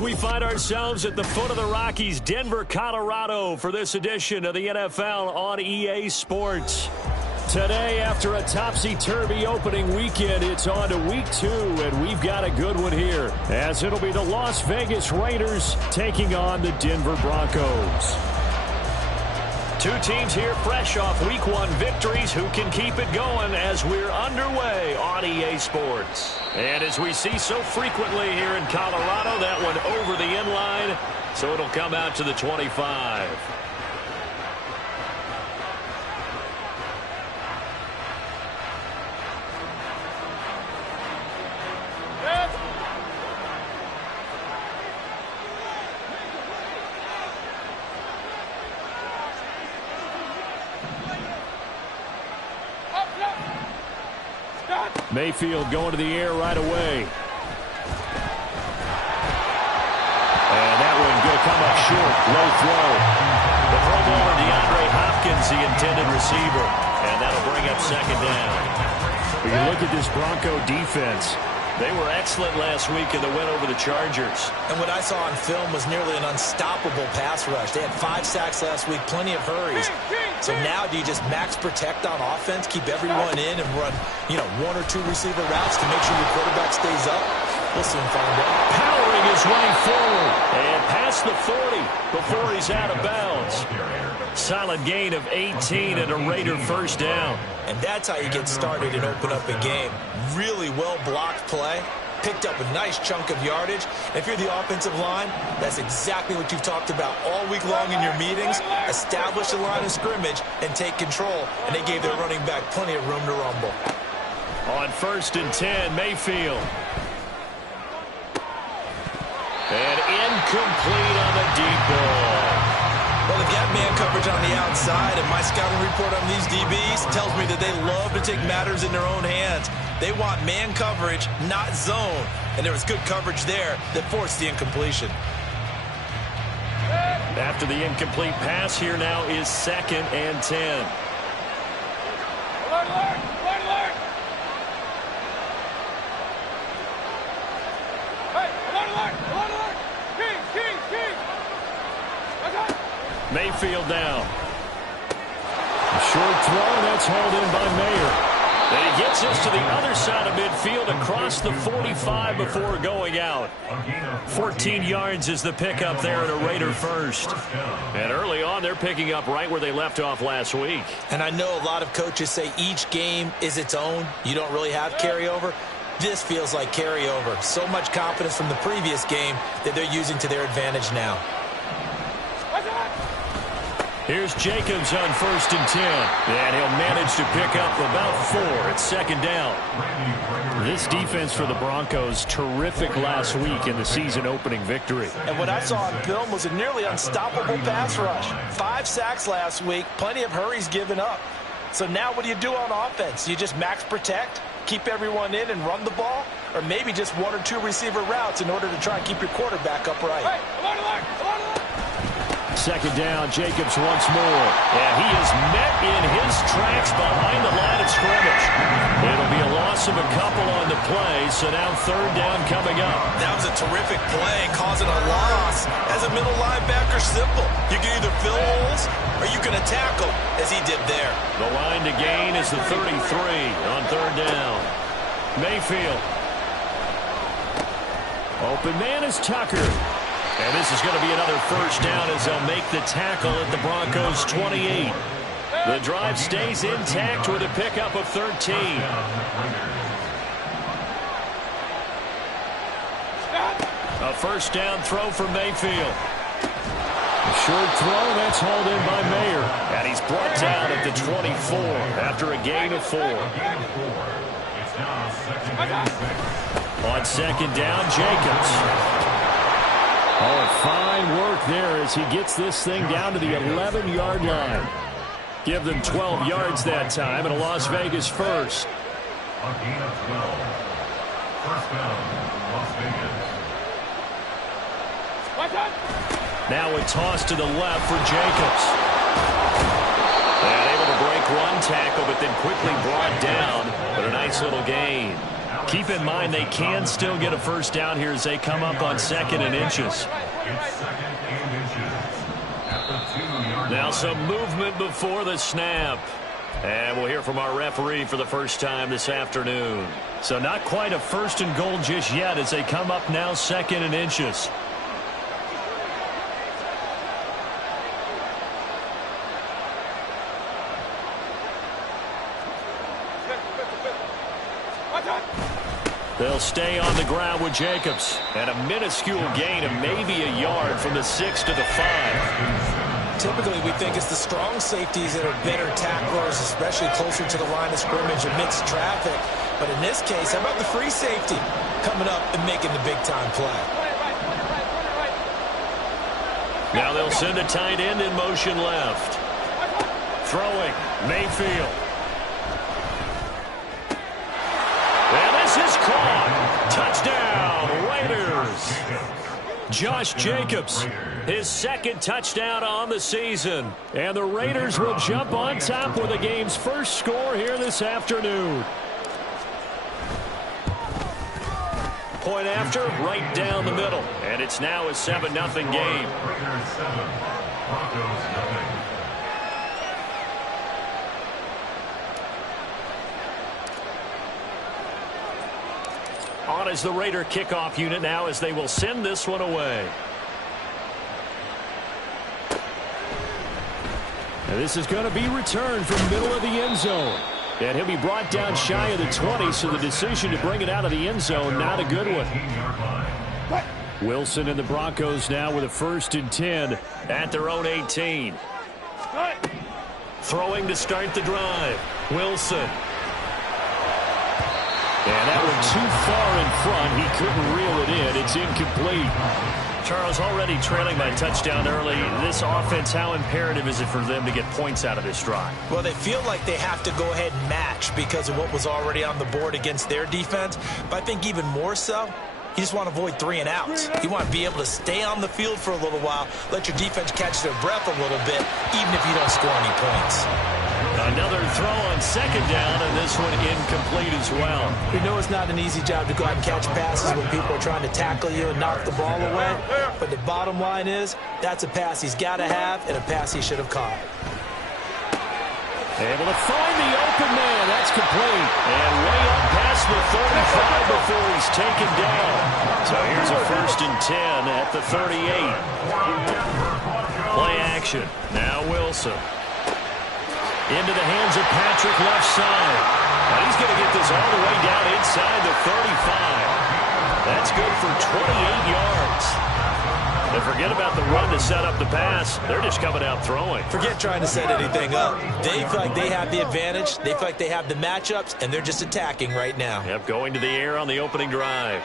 We find ourselves at the foot of the Rockies, Denver, Colorado, for this edition of the NFL on EA Sports. Today, after a topsy-turvy opening weekend, it's on to week 2, and we've got a good one here, as it'll be the Las Vegas Raiders taking on the Denver Broncos. Two teams here fresh off week 1 victories. Who can keep it going as we're underway on EA Sports? And as we see so frequently here in Colorado, that one over the end line, so it'll come out to the 25. Mayfield going to the air right away. And that one going to come up short. Low throw. The Pro Bowler DeAndre Hopkins, the intended receiver. And that'll bring up second down. When you look at this Bronco defense, they were excellent last week in the win over the Chargers. And what I saw on film was nearly an unstoppable pass rush. They had 5 sacks last week, plenty of hurries. So now do you just max protect on offense, keep everyone in and run, 1 or 2 receiver routes to make sure your quarterback stays up? We'll soon find out. Powering his way forward and past the 40 before he's out of bounds. Solid gain of 18 and a Raider first down. And that's how you get started and open up a game. Really well-blocked play. Picked up a nice chunk of yardage. And if you're the offensive line, that's exactly what you've talked about all week long in your meetings. Establish the line of scrimmage and take control. And they gave their running back plenty of room to rumble. On 1st and 10, Mayfield. And incomplete on the deep ball. Well, they've got man coverage on the outside, and my scouting report on these DBs tells me that they love to take matters in their own hands. They want man coverage, not zone. And there was good coverage there that forced the incompletion. After the incomplete pass, here now is 2nd and 10. Mayfield now. A short throw, that's hauled in by Mayer. And he gets us to the other side of midfield across the 45 before going out. 14 yards is the pickup there at a Raider first. And early on, they're picking up right where they left off last week. And I know a lot of coaches say each game is its own. You don't really have carryover. This feels like carryover. So much confidence from the previous game that they're using to their advantage now. Here's Jacobs on 1st and 10. And he'll manage to pick up about 4 at 2nd down. This defense for the Broncos, terrific last week in the season-opening victory. And what I saw on film was a nearly unstoppable pass rush. 5 sacks last week, plenty of hurries given up. So now what do you do on offense? You just max protect, keep everyone in and run the ball? Or maybe just 1 or 2 receiver routes in order to try and keep your quarterback upright? Hey, come on. 2nd down, Jacobs once more. And he is met in his tracks behind the line of scrimmage. It'll be a loss of a couple on the play, so now 3rd down coming up. That was a terrific play, causing a loss. As a middle linebacker, simple. You can either fill holes or you can attack them, as he did there. The line to gain is the 33 on 3rd down. Mayfield. Open man is Tucker. And this is going to be another first down as they'll make the tackle at the Broncos' 28. The drive stays intact with a pickup of 13. A first down throw for Mayfield. A short throw, that's hauled in by Mayer. And he's brought down at the 24 after a gain of 4. On 2nd down, Jacobs. Oh, fine work there as he gets this thing down to the 11-yard line. Give them 12 yards that time and a Las Vegas first. A gain of 12. First down, Las Vegas. Now a toss to the left for Jacobs. And able to break one tackle, but then quickly brought down. But a nice little gain. Keep in mind they can still get a first down here as they come up on 2nd and inches. It's 2nd and inches. At the 2-yard Now line. some movement before the snap. And we'll hear from our referee for the first time this afternoon. So not quite a 1st and goal just yet as they come up now 2nd and inches. They'll stay on the ground with Jacobs. And a minuscule gain of maybe a yard from the 6 to the 5. Typically, we think it's the strong safeties that are better tacklers, especially closer to the line of scrimmage amidst traffic. But in this case, how about the free safety coming up and making the big-time play? Now they'll send a tight end in motion left. Throwing, Mayfield. And this is caught. Touchdown, Raiders. Josh Jacobs, his 2nd touchdown on the season. And the Raiders will jump on top with the game's first score here this afternoon. Point after, right down the middle. And it's now a 7-0 game. Raiders 7, Broncos 0. On is the Raider kickoff unit now as they will send this one away. And this is going to be returned from middle of the end zone. And he'll be brought down shy of the 20, so the decision to bring it out of the end zone, not a good one. Wilson and the Broncos now with a 1st and 10 at their own 18. Throwing to start the drive. Wilson. And that one too far in front. He couldn't reel it in. It's incomplete. Charles, already trailing by touchdown early. This offense, how imperative is it for them to get points out of this drive? Well, they feel like they have to go ahead and match because of what was already on the board against their defense. But I think even more so, you just want to avoid 3 and outs. You want to be able to stay on the field for a little while, let your defense catch their breath a little bit, even if you don't score any points. Another throw on 2nd down, and this one incomplete as well. We know it's not an easy job to go out and catch passes when people are trying to tackle you and knock the ball away. But the bottom line is, that's a pass he's got to have and a pass he should have caught. Able to find the open man. That's complete. And way up past the 35 before he's taken down. So here's a 1st and 10 at the 38. Play action. Now Wilson. Into the hands of Patrick left side. And he's going to get this all the way down inside the 35. That's good for 28 yards. And forget about the run to set up the pass. They're just coming out throwing. Forget trying to set anything up. They feel like they have the advantage. They feel like they have the matchups, and they're just attacking right now. Yep, going to the air on the opening drive.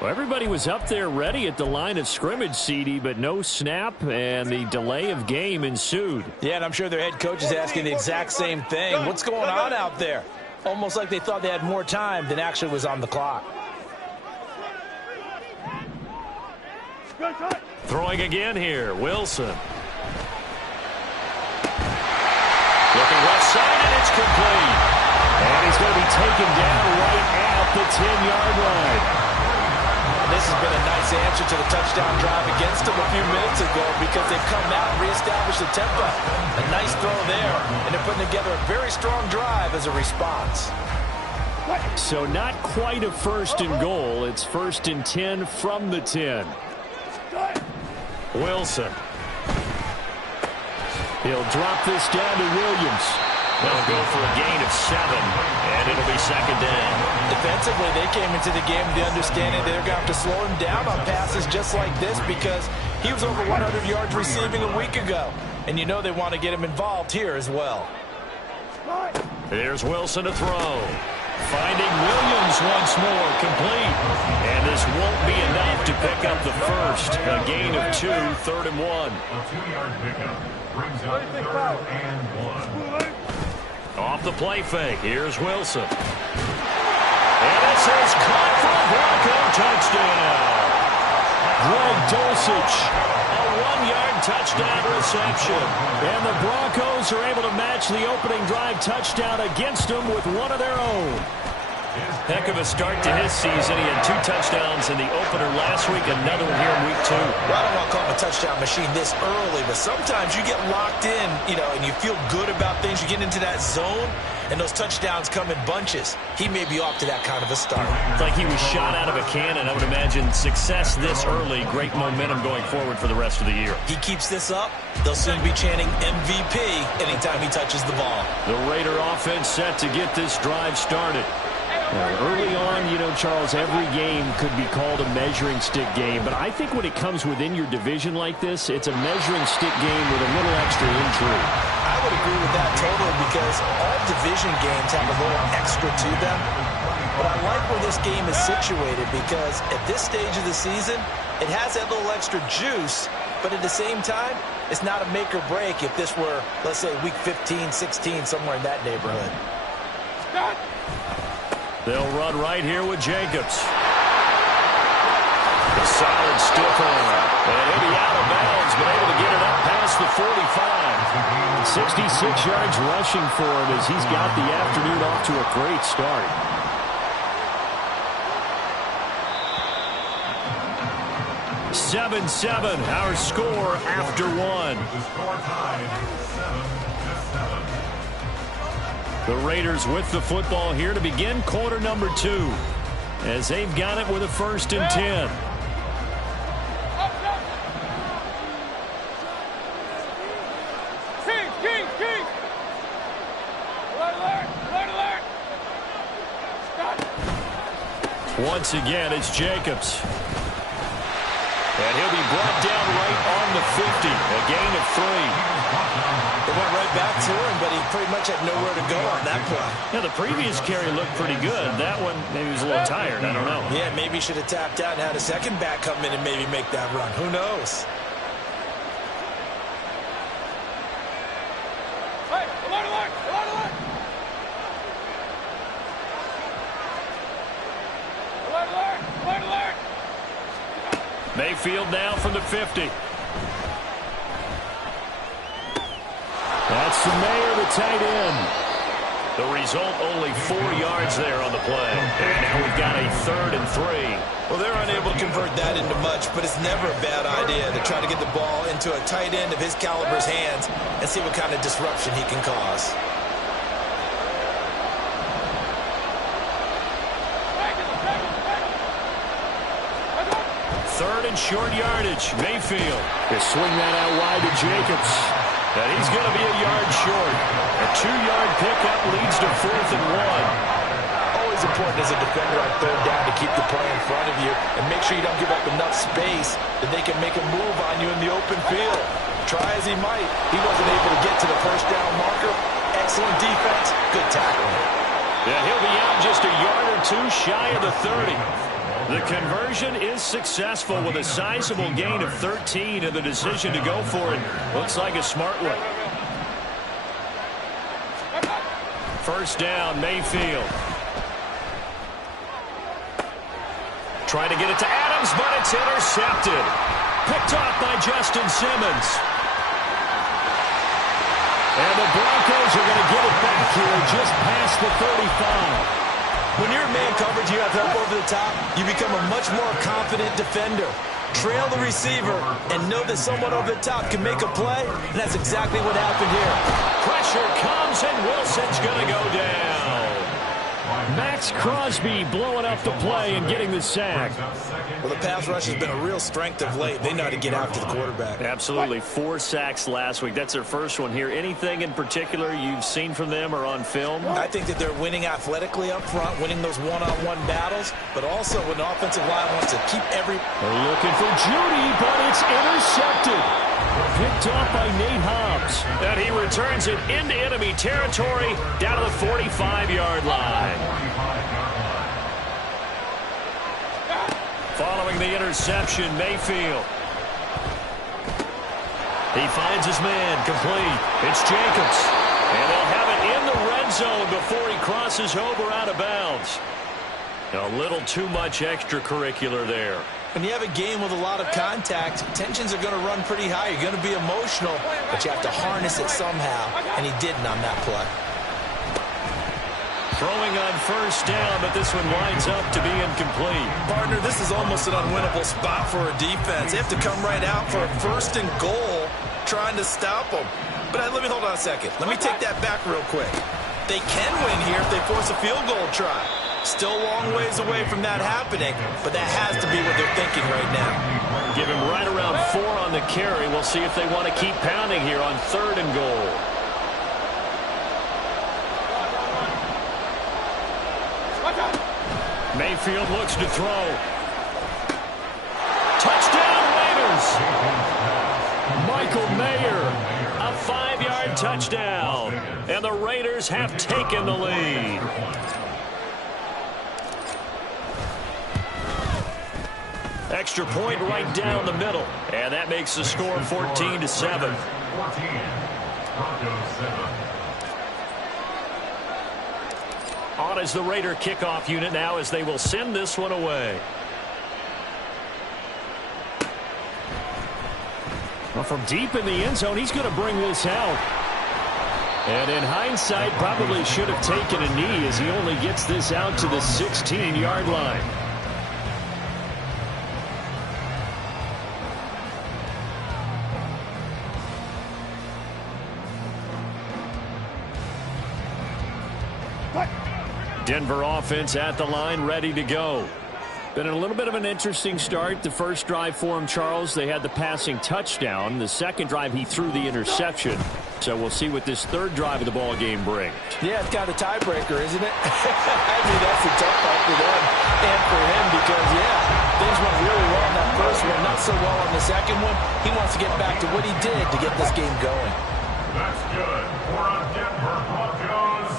Well, everybody was up there ready at the line of scrimmage, CD, but no snap, and the delay of game ensued. Yeah, and I'm sure their head coach is asking the exact same thing. What's going on out there? Almost like they thought they had more time than actually was on the clock. Throwing again here, Wilson. Looking left side, and it's complete. And he's going to be taken down right at the 10-yard line. This has been a nice answer to the touchdown drive against them a few minutes ago because they've come out and reestablished the tempo. A nice throw there, and they're putting together a very strong drive as a response. So not quite a 1st and goal. It's 1st and 10 from the 10. Wilson. He'll drop this down to Williams. They'll go for a gain of 7, and it'll be 2nd down. Defensively, they came into the game with the understanding they're going to have to slow him down on passes just like this because he was over 100 yards receiving a week ago. And you know they want to get him involved here as well. Here's Wilson to throw. Finding Williams once more, complete. And this won't be enough to pick up the first. A gain of 2, 3rd and 1. A 2-yard pickup brings up 3rd and 1. Off the play fake, here's Wilson. And this is caught for a Bronco touchdown. Greg Dulcich, a one-yard touchdown reception. And the Broncos are able to match the opening drive touchdown against them with one of their own. Heck of a start to his season. He had 2 touchdowns in the opener last week, another one here in week 2. Well, I don't want to call him a touchdown machine this early, but sometimes you get locked in, and you feel good about things. You get into that zone, and those touchdowns come in bunches. He may be off to that kind of a start. It's like he was shot out of a cannon. I would imagine success this early, great momentum going forward for the rest of the year. He keeps this up, they'll soon be chanting MVP anytime he touches the ball. The Raider offense set to get this drive started. Early on, Charles, every game could be called a measuring stick game. But I think when it comes within your division like this, it's a measuring stick game with a little extra intrigue. I would agree with that totally because all division games have a little extra to them. But I like where this game is situated because at this stage of the season, it has that little extra juice. But at the same time, it's not a make or break if this were, let's say, week 15, 16, somewhere in that neighborhood. They'll run right here with Jacobs. A solid stiff arm. And he'll be out of bounds, but able to get it up past the 45. 66 yards rushing for him as he's got the afternoon off to a great start. (7-7) our score after one. The score tied 7-7. The Raiders with the football here to begin quarter number 2 as they've got it with a 1st and 10. Once again, it's Jacobs. And he'll be brought down right on the 50, a gain of 3. They went right back to him, but he pretty much had nowhere to go on that play. Yeah, the previous carry looked pretty good. That one, maybe he was a little tired. I don't know. Yeah, maybe he should have tapped out and had a second back come in and maybe make that run. Who knows? Mayfield now from the 50. That's the Mayer, the tight end. The result, only 4 yards there on the play. And now we've got a 3rd and 3. Well, they're unable to convert that into much, but it's never a bad idea to try to get the ball into a tight end of his caliber's hands and see what kind of disruption he can cause. Third and short yardage. Mayfield. They swing that out wide to Jacobs. And he's going to be a yard short. A 2-yard pickup leads to 4th and 1. Always important as a defender on 3rd down to keep the play in front of you and make sure you don't give up enough space that they can make a move on you in the open field. Try as he might, he wasn't able to get to the 1st down marker. Excellent defense, good tackling. Yeah, he'll be out just a yard or 2 shy of the 30. The conversion is successful with a sizable gain of 13, and the decision to go for it looks like a smart one. 1st down, Mayfield. Trying to get it to Adams, but it's intercepted. Picked off by Justin Simmons. And the Broncos are going to get it back here just past the 35. When you're in man coverage, you have help over the top, you become a much more confident defender. Trail the receiver and know that someone over the top can make a play, and that's exactly what happened here. Pressure comes, and Wilson's going to go down. Max Crosby blowing up the play and getting the sack. Well, the pass rush has been a real strength of late. They know how to get after the quarterback. Absolutely. 4 sacks last week. That's their first one here. Anything in particular you've seen from them or on film? I think that they're winning athletically up front, winning those one-on-one battles, but also when the offensive line wants to keep every... They're looking for Judy, but it's intercepted. Picked off by Nate Hobbs. And he returns it into enemy territory down to the 45-yard line. Following the interception, Mayfield. He finds his man, complete. It's Jacobs. And they'll have it in the red zone before he crosses over out of bounds. A little too much extracurricular there. When you have a game with a lot of contact, tensions are going to run pretty high. You're going to be emotional, but you have to harness it somehow, and he didn't on that play. Throwing on first down, but this one winds up to be incomplete. Partner, this is almost an unwinnable spot for a defense. They have to come right out for a 1st and goal trying to stop them. But let me hold on a second. Let me take that back real quick. They can win here if they force a field goal try. Still a long ways away from that happening, but that has to be what they're thinking right now. Give him right around 4 on the carry. We'll see if they want to keep pounding here on 3rd and goal. Mayfield looks to throw. Touchdown Raiders! Michael Mayer, a 5-yard touchdown. And the Raiders have taken the lead. Extra point right down the middle. And that makes the score 14-7. 14. Broncos 7. On as the Raider kickoff unit now as they will send this one away. Well, from deep in the end zone, he's going to bring this out. And in hindsight, probably should have taken a knee as he only gets this out to the 16-yard line. Denver offense at the line, ready to go. Been a little bit of an interesting start. The first drive for him, Charles, they had the passing touchdown. The second drive, he threw the interception. So we'll see what this 3rd drive of the ball game brings. Yeah, it's kind of a tiebreaker, isn't it? I mean, that's the tough part for them and for him because, yeah, things went really well in that first one, not so well on the second one. He wants to get back to what he did to get this game going. That's good. For a Denver Broncos.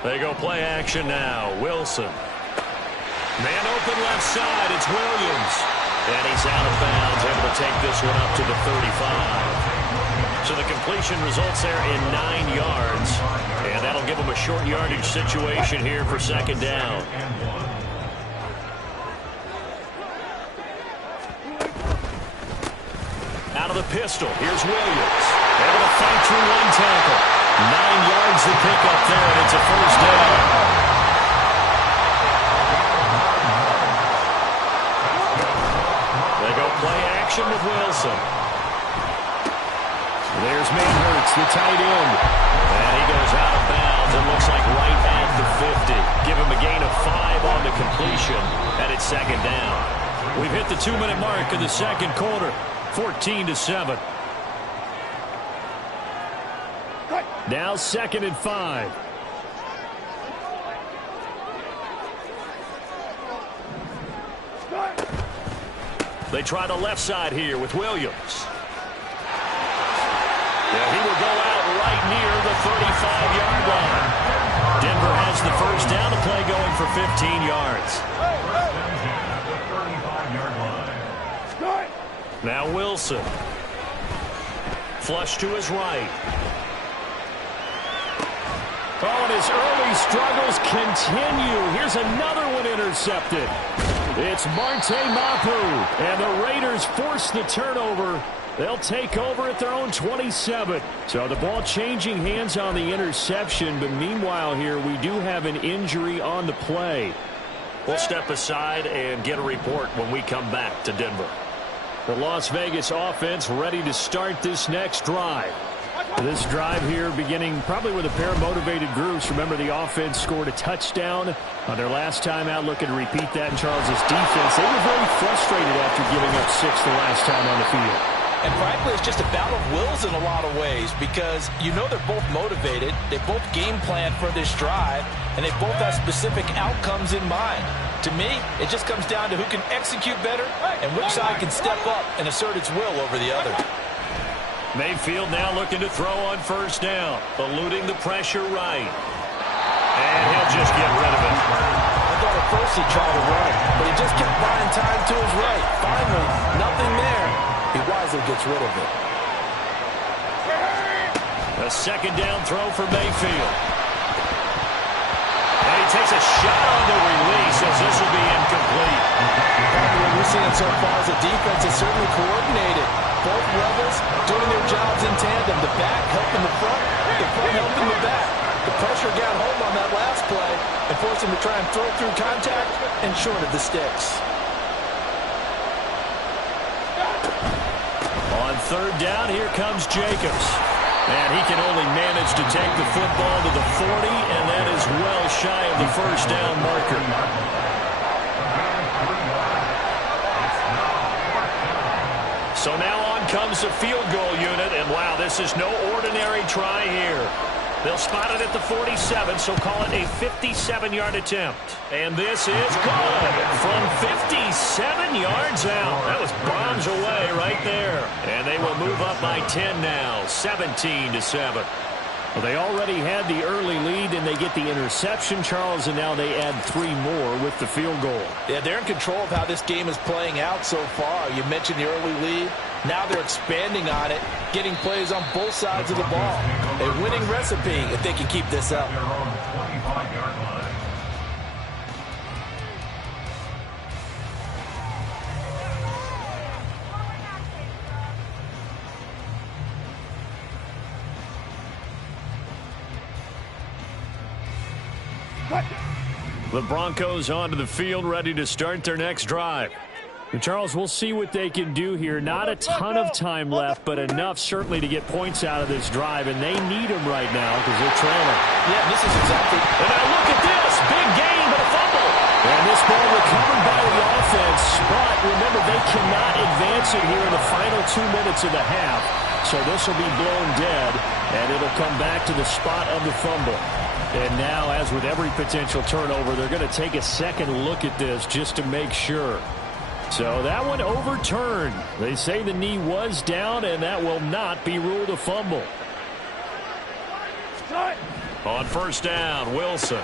They go play action now. Wilson. Man open left side. It's Williams. And he's out of bounds, able to take this one up to the 35. So the completion results there in 9 yards. And that'll give him a short yardage situation here for 2nd down. Out of the pistol. Here's Williams. Able to fight through 1 tackle. 9 yards to pick up there, and it's a 1st down. They go play action with Wilson. There's Manhurts, the tight end. And he goes out of bounds. It looks like right at the 50. Give him a gain of 5 on the completion, and it's 2nd down. We've hit the 2-minute mark in the 2nd quarter. 14-7. Now 2nd and 5. They try the left side here with Williams. Yeah, he will go out right near the 35-yard line. Denver has the 1st down, the play going for 15 yards. Now Wilson. Flush to his right. Oh, and his early struggles continue. Here's another one intercepted. It's Marte Mapu, and the Raiders force the turnover. They'll take over at their own 27. So the ball changing hands on the interception, but meanwhile here we do have an injury on the play. We'll step aside and get a report when we come back to Denver. The Las Vegas offense ready to start this next drive. This drive here beginning probably with a pair of motivated groups. Remember, the offense scored a touchdown on their last time out. Looking to repeat that in Charles's defense. They were very frustrated after giving up 6 the last time on the field. And frankly, it's just a battle of wills in a lot of ways because you know they're both motivated. They both game plan for this drive, and they both have specific outcomes in mind. To me, it just comes down to who can execute better and which side can step up and assert its will over the other. Mayfield now looking to throw on 1st down, eluding the pressure right. And he'll just get rid of it. I thought at first he tried to run, but he just kept buying time to his right. Finally, nothing there. He wisely gets rid of it. A 2nd down throw for Mayfield. And he takes a shot on the release as this will be incomplete. done so far as a defense is certainly coordinated. Both levels doing their jobs in tandem. The back helping the front helping the back. The pressure got home on that last play and forced him to try and throw through contact and short of the sticks. On third down, here comes Jacobs. And he can only manage to take the football to the 40, and that is well shy of the first down marker. So now on comes the field goal unit, and wow, this is no ordinary try here. They'll spot it at the 47, so call it a 57-yard attempt. And this is good from 57 yards out. That was bombs away right there. And they will move up by 10 now, 17-7. Well, they already had the early lead, and they get the interception, Charles, and now they add 3 more with the field goal. Yeah, they're in control of how this game is playing out so far. You mentioned the early lead. Now they're expanding on it, getting plays on both sides of the ball. A winning recipe if they can keep this up. The Broncos onto the field, ready to start their next drive. And Charles, we'll see what they can do here. Not a ton of time left, but enough certainly to get points out of this drive, and they need them right now because they're trailing. Yeah, this is exactly. And now look at this. Big gain, but a fumble. And this ball recovered by the offense, but remember, they cannot advance it here in the final 2 minutes of the half. So this will be blown dead, and it'll come back to the spot of the fumble. And now, as with every potential turnover, they're going to take a second look at this just to make sure. So that one overturned. They say the knee was down, and that will not be ruled a fumble. On first down, Wilson.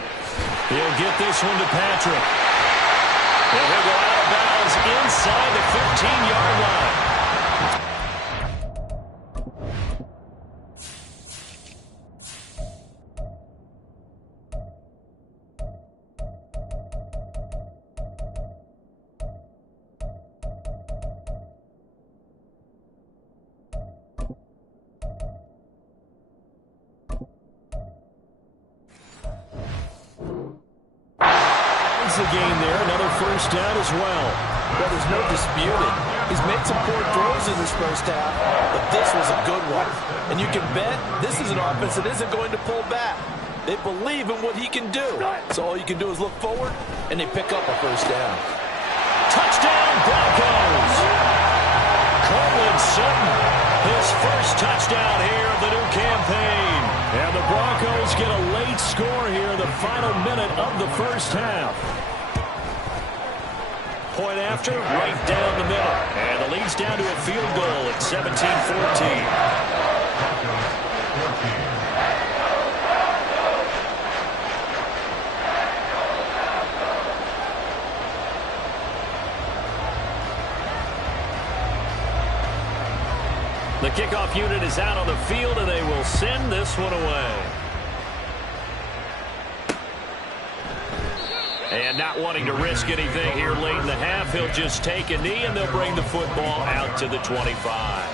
He'll get this one to Patrick. And he'll go out of bounds inside the 15-yard line. The game there, another first down as well. Well, there's no disputing. He's made some poor throws in this first half, but this was a good one. And you can bet this is an offense that isn't going to pull back. They believe in what he can do. So all you can do is look forward, and they pick up a first down. Touchdown, Broncos! Cortland Sutton, his first touchdown here of the new campaign. And the Broncos get a late score here in the final minute of the first half. Point after, right down the middle. And the lead's down to a field goal at 17-14. The kickoff unit is out on the field, and they will send this one away. And not wanting to risk anything here late in the half, he'll just take a knee, and they'll bring the football out to the 25.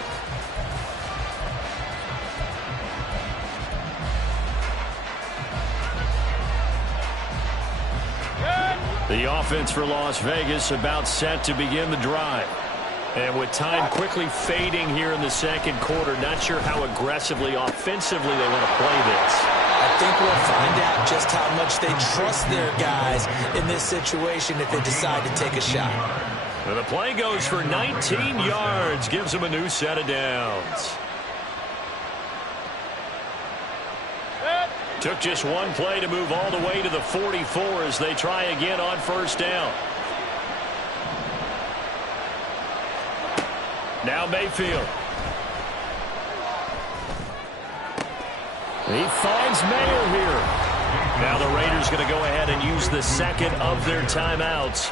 The offense for Las Vegas about set to begin the drive. And with time quickly fading here in the second quarter, not sure how aggressively, offensively they want to play this. I think we'll find out just how much they trust their guys in this situation if they decide to take a shot. And the play goes for 19 yards, gives them a new set of downs. Took just one play to move all the way to the 44 as they try again on first down. Now Mayfield. He finds Mayer here. Now the Raiders going to go ahead and use the second of their timeouts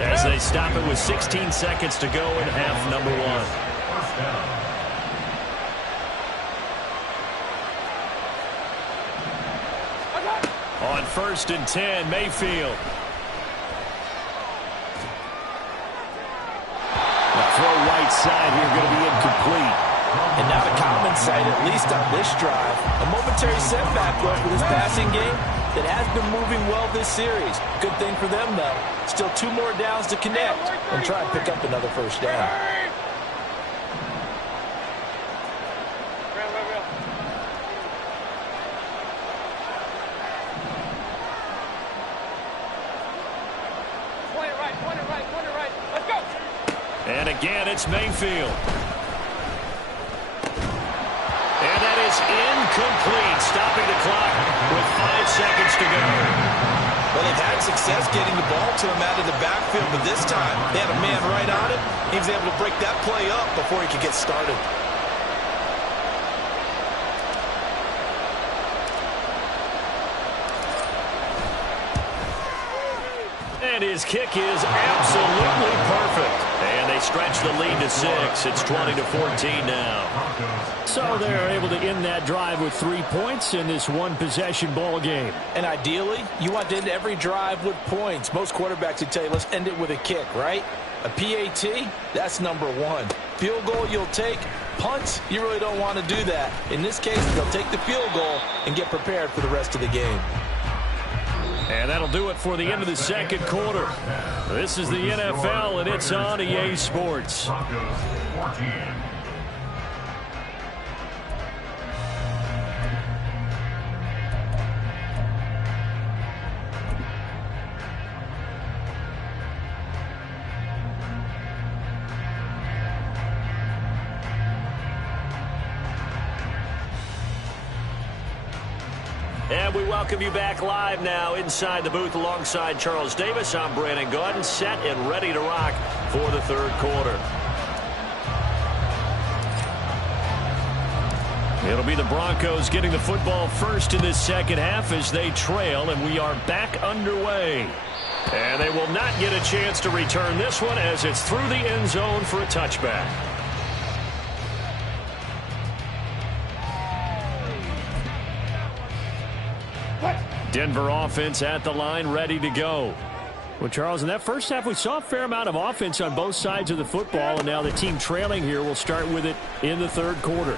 as they stop it with 16 seconds to go in half number one. On first and 10, Mayfield. right side here going to be incomplete. And not a common sight, at least on this drive. A momentary setback, though, for this passing game that has been moving well this series. Good thing for them, though. Still 2 more downs to connect and try and pick up another first down. And again, it's Mayfield. And that is incomplete, stopping the clock with 5 seconds to go. Well, they've had success getting the ball to him out of the backfield, but this time they had a man right on it. He was able to break that play up before he could get started. And his kick is absolutely perfect. And they stretch the lead to 6. It's 20-14 now. So they're able to end that drive with 3 points in this one-possession ball game. And ideally, you want to end every drive with points. Most quarterbacks would tell you, let's end it with a kick, right? A PAT, that's number 1. Field goal you'll take. Punts, you really don't want to do that. In this case, they'll take the field goal and get prepared for the rest of the game. And that'll do it for the end of the second quarter. This is the NFL, and it's on EA Sports. Broncos 14. And we welcome you back live now inside the booth alongside Charles Davis. I'm Brandon Gaudin, set and ready to rock for the third quarter. It'll be the Broncos getting the football first in this second half as they trail, and we are back underway. And they will not get a chance to return this one as it's through the end zone for a touchback. Denver offense at the line, ready to go. Well, Charles, in that first half, we saw a fair amount of offense on both sides of the football, and now the team trailing here will start with it in the third quarter.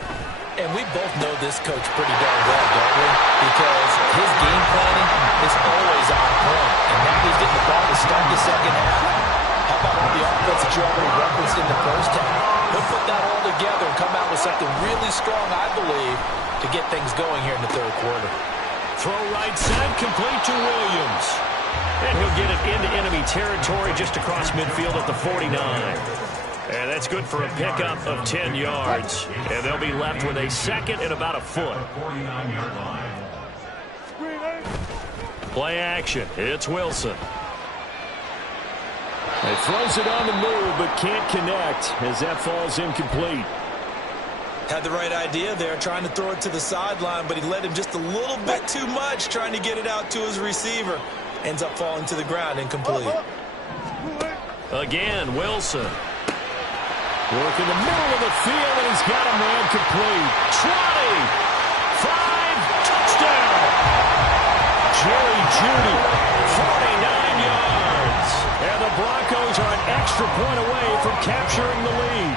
And we both know this coach pretty darn well, don't we? Because his game planning is always on point. And now he's getting the ball to start the second half. How about all the offense that you already referenced in the first half? He'll put that all together and come out with something really strong, I believe, to get things going here in the third quarter. Throw right side, complete to Williams. And he'll get it into enemy territory just across midfield at the 49. And that's good for a pickup of 10 yards. And they'll be left with a second and about a foot. 49-yard line. Play action. It's Wilson. He throws it on the move but can't connect as that falls incomplete. Had the right idea there, trying to throw it to the sideline, but he led him just a little bit too much, trying to get it out to his receiver. Ends up falling to the ground, incomplete. Again, Wilson. Working the middle of the field, and he's got a man complete. 20, 5, touchdown. Jerry Jeudy, 49 yards. And the Broncos are an extra point away from capturing the lead.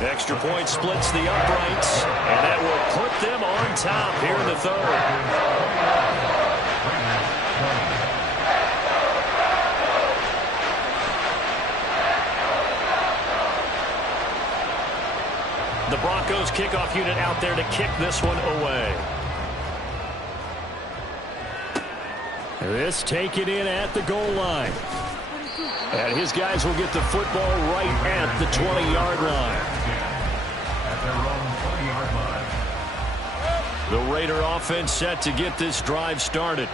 Extra point splits the uprights, and that will put them on top here in the third. The Broncos kickoff unit out there to kick this one away. This taken in at the goal line. And his guys will get the football right at the 20-yard line. At their own 20-yard line. The Raider offense set to get this drive started.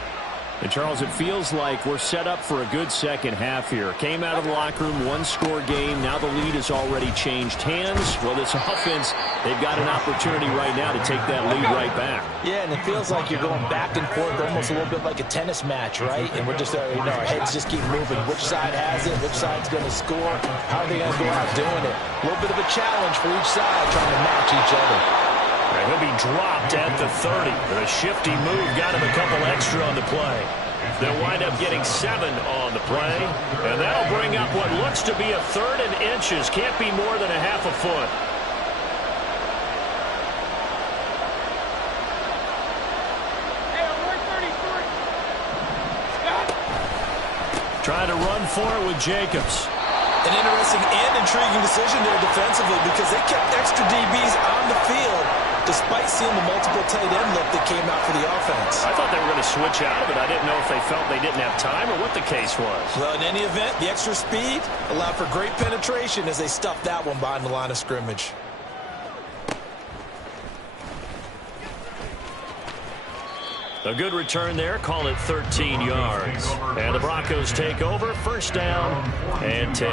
And, Charles, it feels like we're set up for a good second half here. Came out of the locker room, one-score game. Now the lead has already changed hands. Well, this offense, they've got an opportunity right now to take that lead right back. Yeah, and it feels like you're going back and forth, almost a little bit like a tennis match, right? And we're just, our heads just keep moving. Which side has it? Which side's going to score? How are they going to go out doing it? A little bit of a challenge for each side, trying to match each other. And he'll be dropped at the 30. The shifty move got him a couple extra on the play. They'll wind up getting 7 on the play. And that'll bring up what looks to be a 3rd and inches. Can't be more than a half a foot. Trying to run for it with Jacobs. An interesting and intriguing decision there defensively because they kept extra DBs on the field despite seeing the multiple tight end look that came out for the offense. I thought they were going to switch out of it. I didn't know if they felt they didn't have time or what the case was. Well, in any event, the extra speed allowed for great penetration as they stuffed that one behind the line of scrimmage. A good return there. Call it 13 yards. And the Broncos take over. 1st down and 10.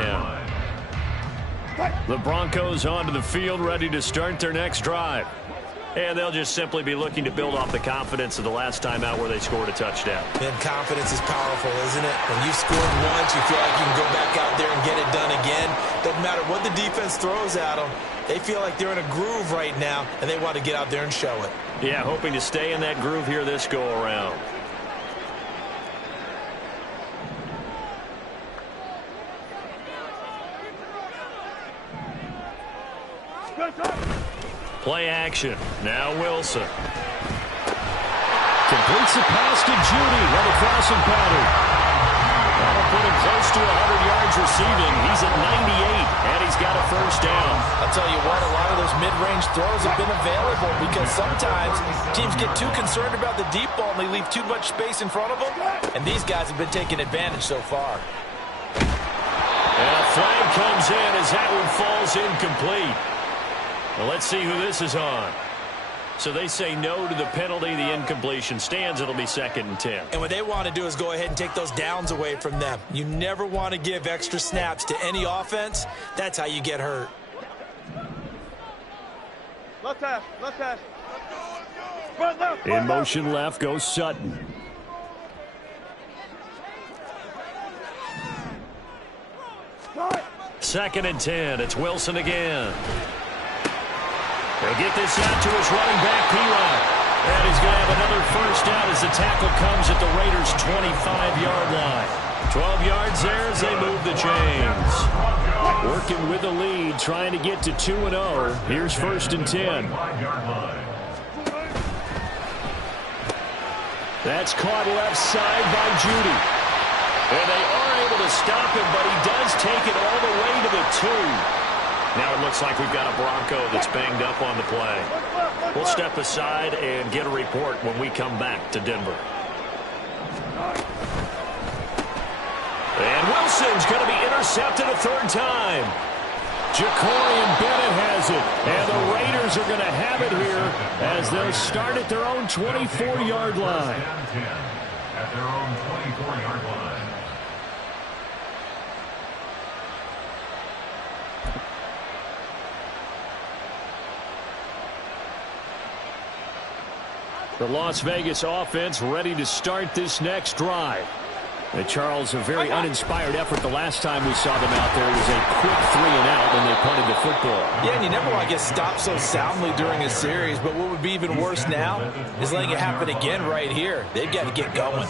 The Broncos onto the field, ready to start their next drive. And they'll just simply be looking to build off the confidence of the last time out where they scored a touchdown. And confidence is powerful, isn't it? When you've scored once, you feel like you can go back out there and get it done again. Doesn't matter what the defense throws at them. They feel like they're in a groove right now, and they want to get out there and show it. Yeah, hoping to stay in that groove here this go-around. Play action. Now Wilson. Completes the pass to Judy on the crossing pattern. That'll put him close to 100 yards receiving. He's at 98, and he's got a 1st down. I'll tell you what, a lot of those mid-range throws have been available because sometimes teams get too concerned about the deep ball and they leave too much space in front of them, and these guys have been taking advantage so far. And a flag comes in as that one falls incomplete. Well, let's see who this is on. So they say no to the penalty. The incompletion stands. It'll be 2nd and 10. And what they want to do is go ahead and take those downs away from them. You never want to give extra snaps to any offense. That's how you get hurt. Left hash, left hash. In motion left goes Sutton. Second and 10. It's Wilson again. He'll get this out to his running back, P-Rod. And he's going to have another 1st down as the tackle comes at the Raiders' 25-yard line. 12 yards there as they move the chains. Working with the lead, trying to get to 2-0. Here's 1st and 10. That's caught left side by Judy. And they are able to stop him, but he does take it all the way to the 2. Now it looks like we've got a Bronco that's banged up on the play. We'll step aside and get a report when we come back to Denver. And Wilson's going to be intercepted a 3rd time. Jacorian Bennett has it. And the Raiders are going to have it here as they'll start at their own 24-yard line. At their own 24-yard line. The Las Vegas offense ready to start this next drive. And Charles, a very uninspired effort the last time we saw them out there. It was a quick 3-and-out when they punted the football. Yeah, and you never want to get stopped so soundly during a series, but what would be even worse now is letting it happen again right here. They've got to get going.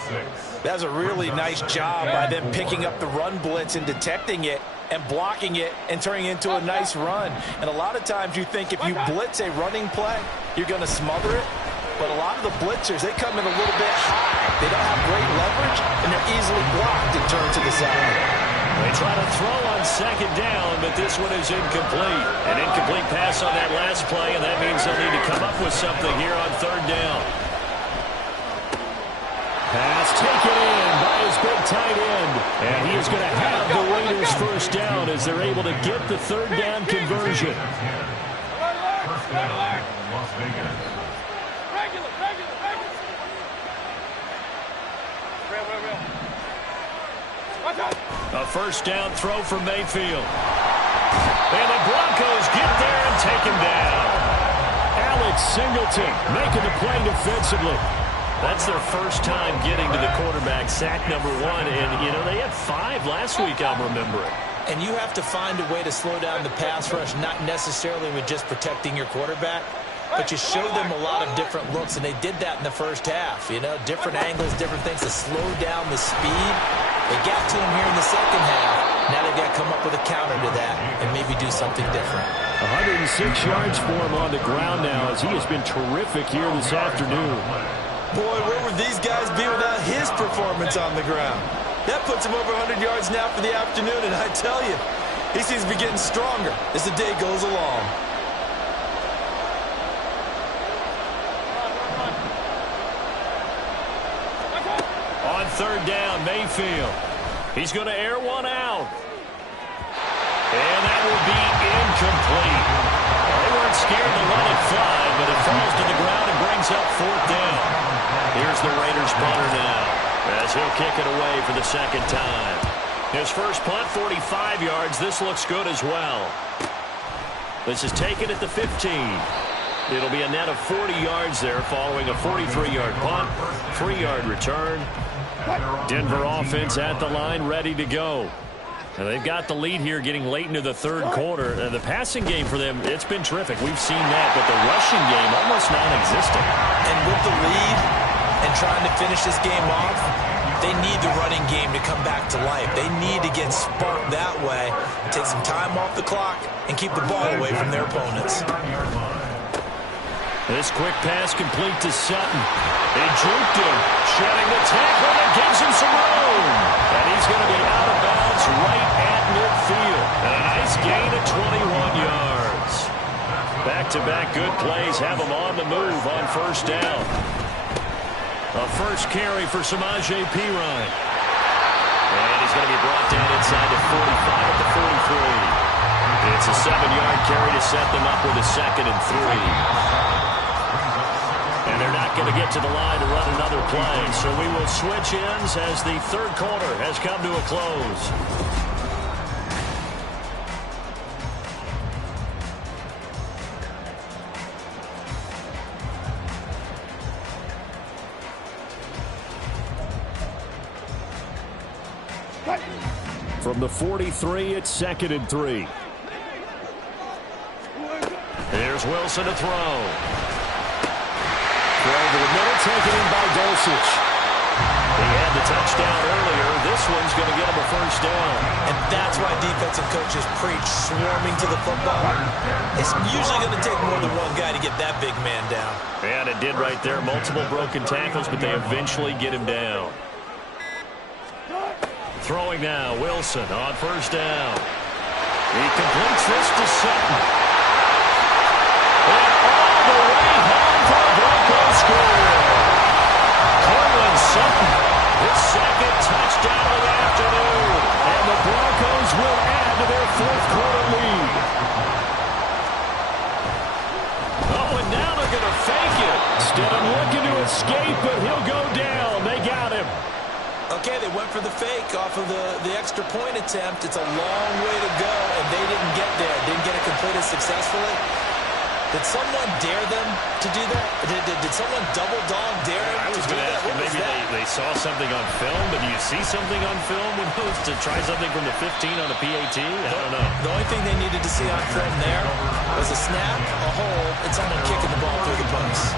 That's a really nice job by them picking up the run blitz and detecting it and blocking it and turning it into a nice run. And a lot of times you think if you blitz a running play, you're going to smother it. But a lot of the blitzers, they come in a little bit high. They don't have great leverage, and they're easily blocked and turned to the side. They try to throw on 2nd down, but this one is incomplete. An incomplete pass on that last play, and that means they'll need to come up with something here on 3rd down. Pass taken in by his big tight end. And he is going to have the Raiders' 1st down as they're able to get the 3rd down conversion. First down, Las Vegas. A 1st down throw from Mayfield. And the Broncos get there and take him down. Alex Singleton making the play defensively. That's their 1st time getting to the quarterback, sack number 1. And, you know, they had 5 last week, I'm remembering. And you have to find a way to slow down the pass rush, not necessarily with just protecting your quarterback. but you show them a lot of different looks, and they did that in the first half. You know, different angles, different things to slow down the speed. They got to him here in the second half. Now they've got to come up with a counter to that and maybe do something different. 106 yards for him on the ground now, as he has been terrific here this afternoon. Boy, where would these guys be without his performance on the ground? That puts him over 100 yards now for the afternoon, and I tell you, he seems to be getting stronger as the day goes along. On third down, Mayfield. He's going to air one out. And that will be incomplete. They weren't scared to let it fly, but it falls to the ground and brings up fourth down. Here's the Raiders punter now, as he'll kick it away for the second time. His first punt, 45 yards. This looks good as well. This is taken at the 15. It'll be a net of 40 yards there following a 43-yard punt, 3-yard return. Denver offense at the line, ready to go. Now they've got the lead here getting late into the third quarter. The passing game for them, it's been terrific. We've seen that, but the rushing game almost non-existent. And with the lead and trying to finish this game off, they need the running game to come back to life. They need to get sparked that way, take some time off the clock, and keep the ball away from their opponents. This quick pass complete to Sutton. He juked him, shedding the tackle, and gives him some room. And he's going to be out of bounds right at midfield. And a nice gain of 21 yards. Back-to-back good plays have him on the move on first down. A first carry for Samaje Perine. And he's going to be brought down inside the 45 at the 43. It's a 7-yard carry to set them up with a 2nd and 3. And they're not going to get to the line to run another play. So we will switch ends as the third quarter has come to a close. From the 43, it's 2nd and 3. Here's Wilson to throw. Throw over the middle, taken in by Dulcich. He had the touchdown earlier. This one's going to get him a first down. And that's why defensive coaches preach swarming to the football. It's usually going to take more than one guy to get that big man down. And it did right there. Multiple broken tackles, but they eventually get him down. Throwing now, Wilson on first down. He completes this to Sutton. And all the way home for a Broncos score. Cortland Sutton, his second touchdown of the afternoon. And the Broncos will add to their fourth quarter lead. Oh, and now they're going to fake it. Instead of looking to escape, but he'll go down. They got him. Okay, they went for the fake off of the extra point attempt. It's a long way to go, and they didn't get there. Didn't get it completed successfully. Did someone dare them to do that? Did someone double dog dare them I was to do going to that? ask you, maybe they saw something on film, but do you see something on film when those to try something from the 15 on the PAT? I don't know. The only thing they needed to see on film there was a snap, a hold, and someone kicking the ball through the post.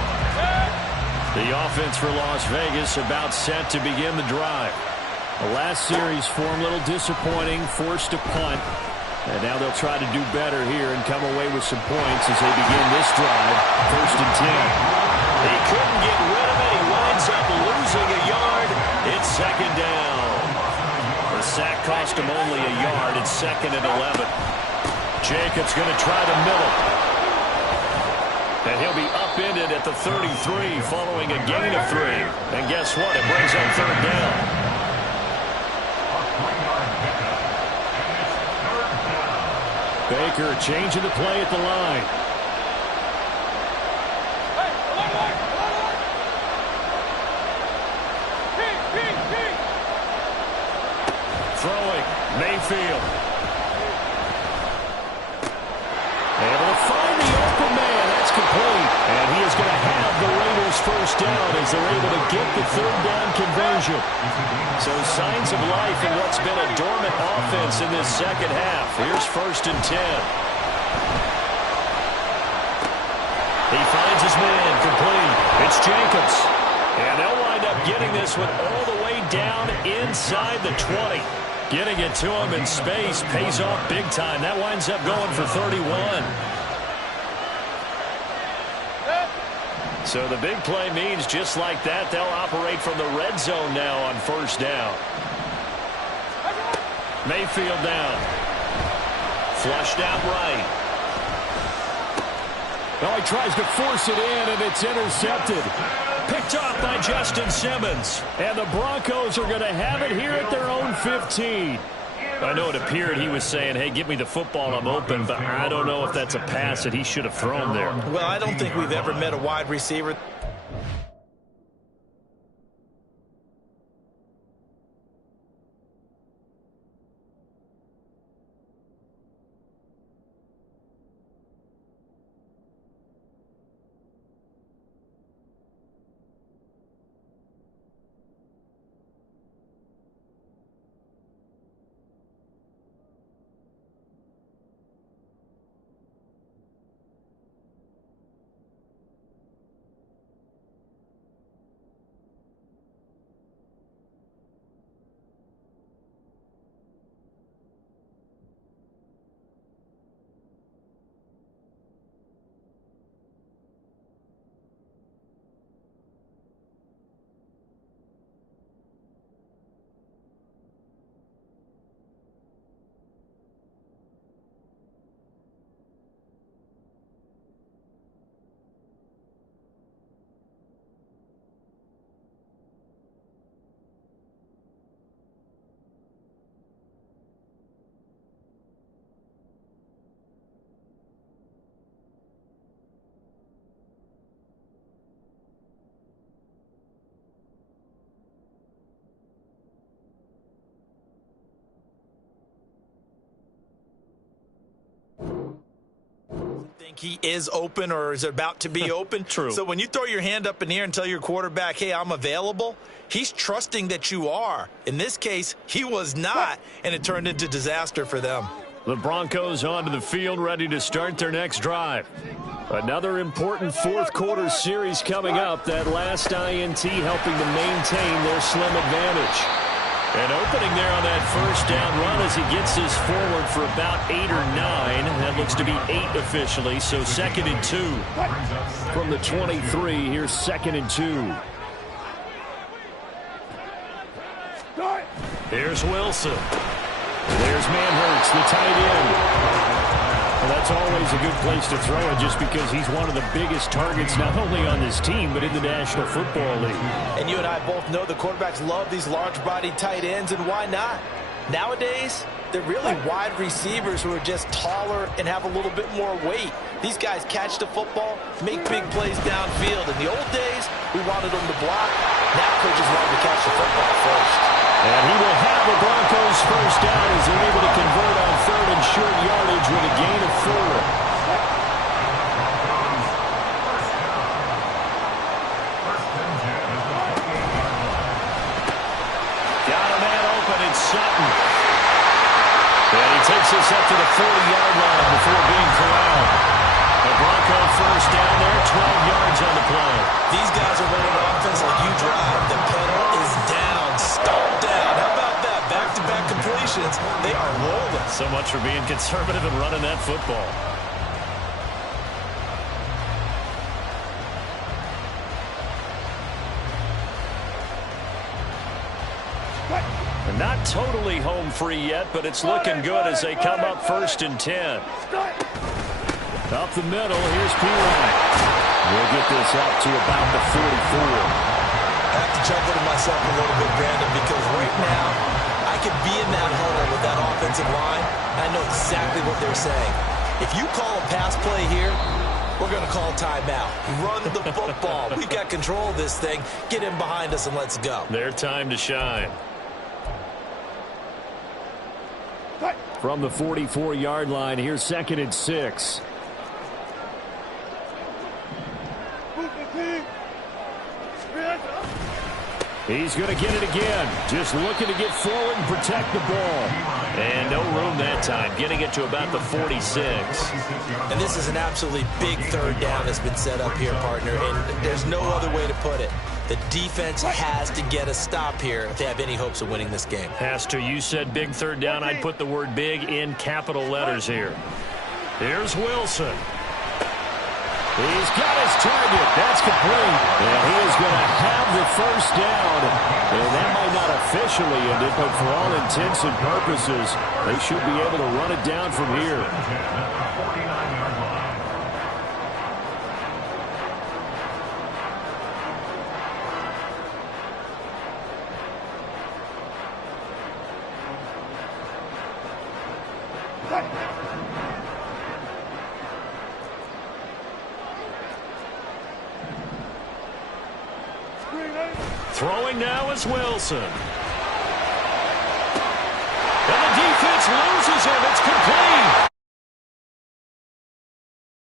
The offense for Las Vegas about set to begin the drive. The last series for them, a little disappointing, forced to punt. And now they'll try to do better here and come away with some points as they begin this drive. 1st and 10. He couldn't get rid of it. He winds up losing a yard. It's 2nd down. The sack cost him only a yard. It's 2nd and 11. Jacobs going to try the middle. And he'll be upended at the 33 following a gain of 3. And guess what? It brings up 3rd down. Baker changing the play at the line. Throwing, Mayfield. Able to find the open man. That's complete. And he is going to have the Raiders first down as they're able to get the 3rd down conversion. So signs of life in what's been a dormant offense in this second half. Here's 1st and 10. He He finds his man, complete. It's Jacobs. And they'll wind up getting this one all the way down inside the 20. Getting it to him in space pays off big time. That winds up going for 31. So the big play means just like that, they'll operate from the red zone now on first down. Mayfield down. Flushed out right. Well, he tries to force it in, and it's intercepted. Picked off by Justin Simmons. And the Broncos are going to have it here at their own 15. I know it appeared he was saying, hey, give me the football, I'm open, but I don't know if that's a pass that he should have thrown there. Well, I don't think we've ever met a wide receiver. Think he is open or is about to be open. True. So when you throw your hand up in the air and tell your quarterback, hey, I'm available, he's trusting that you are. In this case, he was not, and it turned into disaster for them. The Broncos onto the field, ready to start their next drive. Another important fourth quarter series coming up. That last INT helping to maintain their slim advantage. And opening there on that first down run as he gets this forward for about 8 or 9. That looks to be 8 officially, so 2nd and 2. From the 23, here's 2nd and 2. Here's Wilson. There's Manhurts, the tight end. Well, that's always a good place to throw it just because he's one of the biggest targets not only on this team but in the National Football League. And you and I both know the quarterbacks love these large-bodied tight ends, and why not? Nowadays, they're really wide receivers who are just taller and have a little bit more weight. These guys catch the football, make big plays downfield. In the old days, we wanted them to block. Now coaches want them to catch the football first. And he will have the Broncos first down as they're able to convert on 3rd and short yardage with a gain of 4. Got a man open, it's Sutton. And he takes us up to the 40-yard line before being corralled. The Bronco first down there, 12 yards on the play. These guys are running offense like you drive. The pedal is down, stop down. How about that? Back-to-back completions. They are rolling. So much for being conservative and running that football. Not totally home free yet, but it's looking good as they come up 1st and 10. Up the middle, here's Pirine. We'll get this up to about the 44. I have to chuckle to myself a little bit, Brandon, because right now I could be in that huddle with that offensive line. I know exactly what they're saying. If you call a pass play here, we're going to call timeout. Run the football. We've got control of this thing. Get in behind us and let's go. Their time to shine. From the 44-yard line, here's 2nd and 6. He's going to get it again. Just looking to get forward and protect the ball. And no room that time. Getting it to about the 46. And this is an absolutely big third down that's been set up here, partner. And there's no other way to put it. The defense has to get a stop here if they have any hopes of winning this game. Has to. You said big third down. I'd put the word big in capital letters here. Here's Wilson. He's got his target. That's complete. And he is going to have the first down. And that might not officially end it, but for all intents and purposes, they should be able to run it down from here. Throwing now is Wilson. And the defense loses him. It's complete.